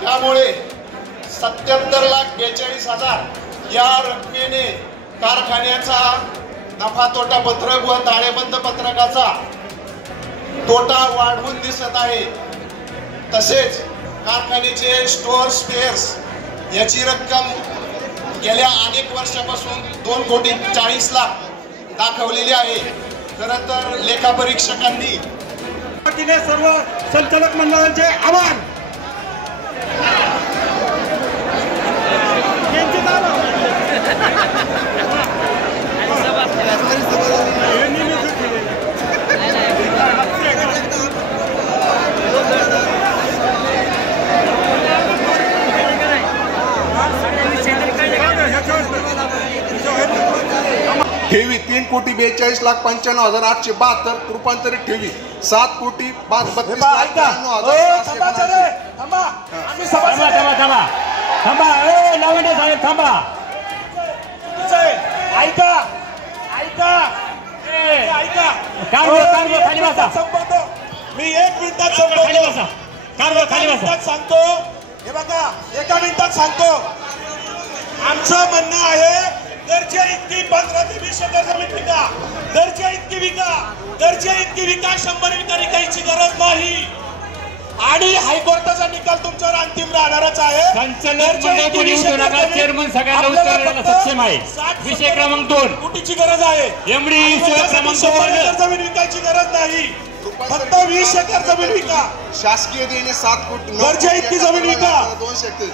त्यामुळे 77,42,000 या रकमेने कारखान्याचा नफा तोटा पत्रक व ताळेबंद पत्रकाचा तोटा वाढवून दिसत आहे। तसेच कारखान्याचे स्टोअर स्पेअर्स याची रक्कम गेल्या अनेक वर्षापासून 2,40,00,000 दाखवलेली आहे। खरं तर लेखापरीक्षकांनी सर्व संचालक मंडळाचे आभार। ठेवी 3,42,95,872 रूपांतरित ठेवी 7,42,000 मी 1 मिनिटात सांगतो। हे बघा, 1 मिनिटात सांगतो। आमचं म्हणणं आहे गरजे इतकी 15 ते 20 एकर जमीन विका, गरजे इतकी विका, गरजे इतकी विका, 100 विका विकायची गरज नाही। आणि हायकोर्टाचा निकाल तुमच्यावर अंतिम राहणारच आहे। चेअरमन सगळ्यांना उत्तर सक्षम आहे। विषय क्रमांक 2 कोटीची गरज आहे। एमडी क्रमांक 2 जमीन विकायची गरज नाही, फक्त 20 एकर जमीन विका। शासकीय देणे 7 कोटी, गरजे इतकी जमीन विका। 200 एकर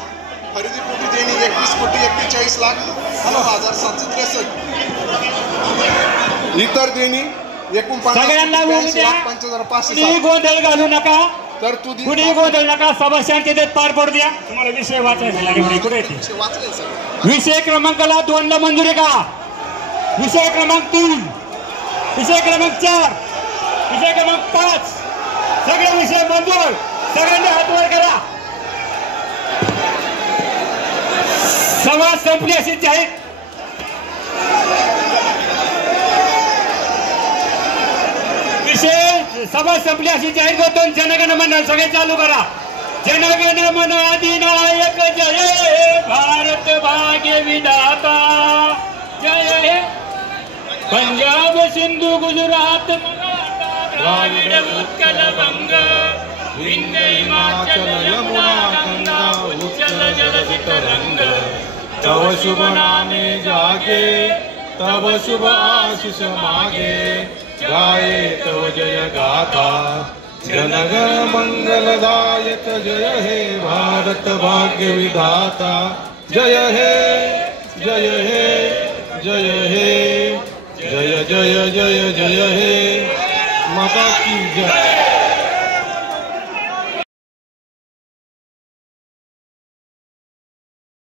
खरेदी पोटी देणे 21,41,09,763। इतर देणी एकूण सगळ्यांना गोंधळ घालू नका, तरतुदी कुणी गोंधळ नका, सभा शांततेत पार पडू द्या। तुम्हाला विषय वाचायचा लागेल। कुठे विषय क्रमांकाला 2 ला मंजुरी का? विषय क्रमांक 3, विषय क्रमांक 4, विषय क्रमांक 5 सगळे विषय मंजूर। सगळ्यांनी हात वर करा। सभा संपली अशी जाहीर। विषय सभा संपली अशी जाहीर करतो। जनगण मन सगळे चालू करा। जनगण मन अधिनायक जय हे भारत भाग्य विधाता जय हे पंजाब सिंधू गुजरात मराठा द्राविड उत्कल बंग विंध्य हिमाचल यमुना गंगा उच्चल जलधि तरंग। तव शुभ नामे जागे, तव शुभ आशीष मागे, गाये तव जय गाथा। जनगण मंगलदायक जय हे भारत भाग्य विधाता जय हे जय हे जय हे जय जय जय जय हे माता की जय।